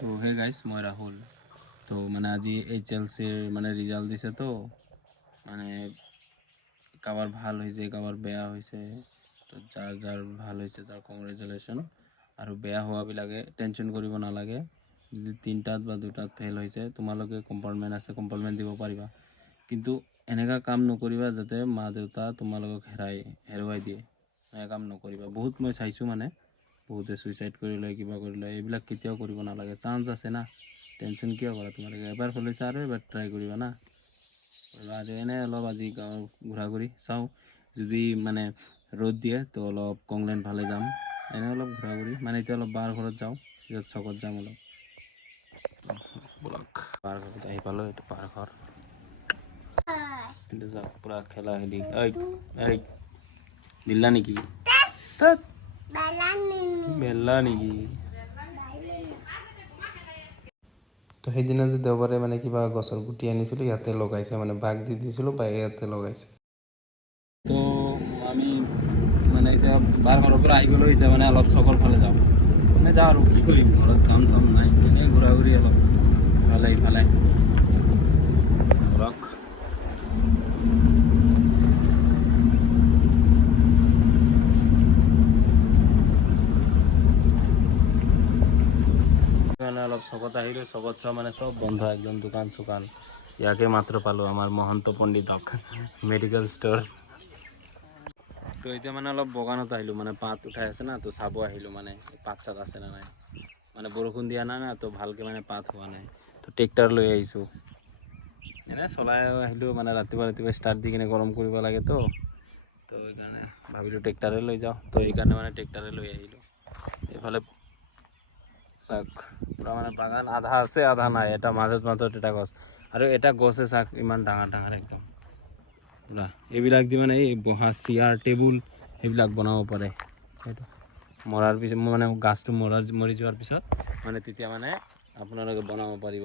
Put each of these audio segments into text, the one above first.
তো hey guys, মই ৰাহুল। তো মানে আজি HLCৰ মানে ৰিজাল্ট দিছে, তো মানে কাবাৰ ভাল হৈছে কাবাৰ বেয়া হৈছে। তো যাৰ যাৰ ভাল হৈছে তাৰ কংগ্ৰেচুলেশ্যন, আৰু বেয়া হোৱাবিলাকে টেনশ্যন কৰিব নালাগে। যদি 3টাত বা 2টাত ফেইল হৈছে, তোমালোকে কম্পাৰ্টমেণ্ট আছে, কম্পাৰ্টমেণ্ট দিব পাৰিবা। কিন্তু এনেকুৱা কাম নকৰিবা যাতে মা দেউতা তোমালোকক হেৰুৱাই দিয়ে। এনেকুৱা কাম নকৰিবা। বহুত মই চাইছোঁ, মানে বহুতে ছুইচাইড কৰি লয়, কিবা কৰি লয়। এইবিলাক কেতিয়াও কৰিব নালাগে। চান্স আছে না, টেনশ্যন কিয় কৰা তোমালোকে? এবাৰ ফেলিছা আৰু এবাৰ ট্ৰাই কৰিবা না। আৰু এনে অলপ আজি গাঁৱৰ ঘূৰা ঘূৰি চাওঁ, যদি মানে ৰ'দ দিয়ে তো অলপ কংলেণ্ড ফালে যাম। এনে অলপ ঘূৰা ঘূৰি, মানে এতিয়া অলপ বাৰ ঘৰত যাওঁ, পিছত চকত যাম অলপ। ব্লক বাৰ ঘৰত আহি পালোঁ, এইটো বাৰ ঘৰ। কিন্তু যাওঁ পূৰা খেলা খেলি। এই দিলা নেকি? বেলা নেকি? তো সেইদিনা যে দেওবাৰে মানে কিবা গছৰ গুটি আনিছিলোঁ, ইয়াতে লগাইছে, মানে বাঘ দি দিছিলোঁ, বাঘে ইয়াতে লগাইছে। তো আমি মানে এতিয়া বাৰ ঘৰৰ পৰা আহি গ'লোঁ, এতিয়া মানে অলপ চকৰ ফালে যাওঁ। মানে যাওঁ আৰু কি কৰিম, ঘৰত কাম চাম নাই, এনেই ঘূৰা ঘূৰি অলপ ইফালে ইফালে ধৰক। মানে অলপ চকত আহিলোঁ, চকত চাওঁ মানে চব বন্ধ, একদম দোকান চোকান। ইয়াকে মাত্ৰ পালোঁ, আমাৰ মহন্ত পণ্ডিতক, মেডিকেল ষ্ট'ৰ। তো এতিয়া মানে অলপ বগানত আহিলোঁ, মানে পাত উঠাই আছে না, তো চাব আহিলোঁ, মানে পাত চাত আছে না নাই। মানে বৰষুণ দিয়া নাই না, তো ভালকৈ মানে পাত হোৱা নাই। তো ট্ৰেক্টৰ লৈ আহিছোঁ, এনে চলাই আহিলোঁ। মানে ৰাতিপুৱা ৰাতিপুৱা ষ্টাৰ্ট দি কিনে গৰম কৰিব লাগে, তো সেইকাৰণে ভাবিলোঁ ট্ৰেক্টৰে লৈ যাওঁ। তো সেইকাৰণে মানে ট্ৰেক্টৰে লৈ আহিলোঁ। এইফালে পূৰা মানে বাগান আধা আছে আধা নাই, এটা মাজত মাজত এটা গছ, আৰু এটা গছে চাক ইমান ডাঙৰ ডাঙৰ একদম পূৰা। এইবিলাক দি মানে এই বহা চেয়াৰ টেবুল সেইবিলাক বনাব পাৰে। সেইটো মৰাৰ পিছত, মানে গাছটো মৰি যোৱাৰ পিছত মানে তেতিয়া মানে আপোনালোকে বনাব পাৰিব।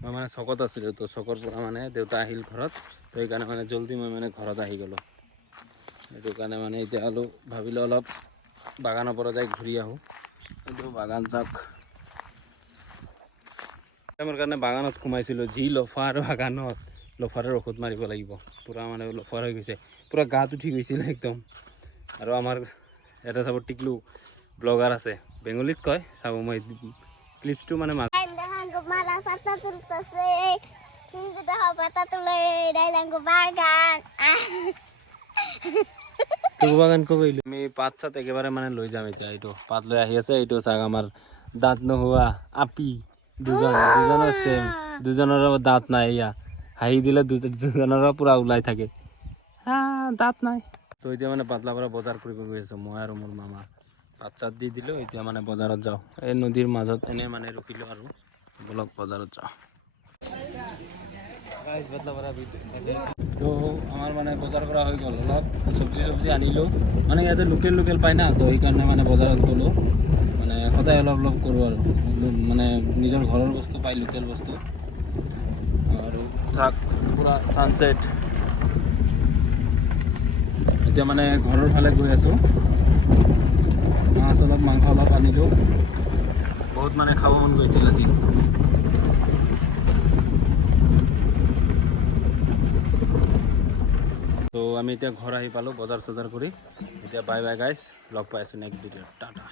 মই মানে চকত আছিলোঁ, তো চকৰ পৰা মানে দেউতা আহিল ঘৰত, তো সেইকাৰণে মানে জল্দি মই মানে ঘৰত আহি গ'লোঁ। সেইটো কাৰণে মানে এতিয়া ভাবিলোঁ অলপ বাগানৰ পৰা যাই ঘূৰি আহোঁ। এইটো বাগান চাওক, মোৰ কাৰণে বাগানত সোমাইছিলোঁ, যি লফাৰ বাগানত। লফাৰৰ ঔষধ মাৰিব লাগিব, পূৰা মানে লফাৰ হৈ গৈছে, পূৰা গাত উঠি গৈছিল একদম। আৰু আমাৰ এটা চাব টিকলু ব্লগাৰ আছে, বেংগলীত কয়, চাব মই ক্লিপছটো মানে বাগান কব আমি পাত চাত একেবাৰে মানে লৈ যাম। এতিয়া এইটো পাত লৈ আহি আছে, এইটো চাওক আমাৰ দাঁত নোহোৱা আপি দুজনৰ চেম, দুজনৰ দাঁত নাই। এয়া হাঁহি দিলে দুজনৰ পূৰা ওলাই থাকে, দাঁত নাই। তো এতিয়া মানে পাতলা পৰা বজাৰ কৰিব গৈ আছোঁ, মই আৰু মোৰ মামা। পাত চাত দি দিলোঁ, এতিয়া মানে বজাৰত যাওঁ। এই নদীৰ মাজত এনেই মানে ৰখিলোঁ, আৰু বলক বজাৰত যাওঁ। তো আমাৰ মানে বজাৰ কৰা হৈ গ'ল, অলপ চব্জি আনিলোঁ। মানে ইয়াতে লোকেল পায় না, তো সেইকাৰণে মানে বজাৰত গ'লোঁ। মানে সদায় অলপ অলপ কৰোঁ, আৰু মানে নিজৰ ঘৰৰ বস্তু পায়, লোকেল বস্তু। আৰু চাওক পূৰা ছানছেট। এতিয়া মানে ঘৰৰ ফালে গৈ আছোঁ। মাংস অলপ আনিলোঁ, বহুত মানে খাব মন গৈছিল আজি। তো আমি এতিয়া ঘৰ আহি পালোঁ বজাৰ চজাৰ কৰি। এতিয়া বাই বাই গাইছ, লগ পাই আছোঁ নেক্সট ভিডিঅ'ত, টাটা।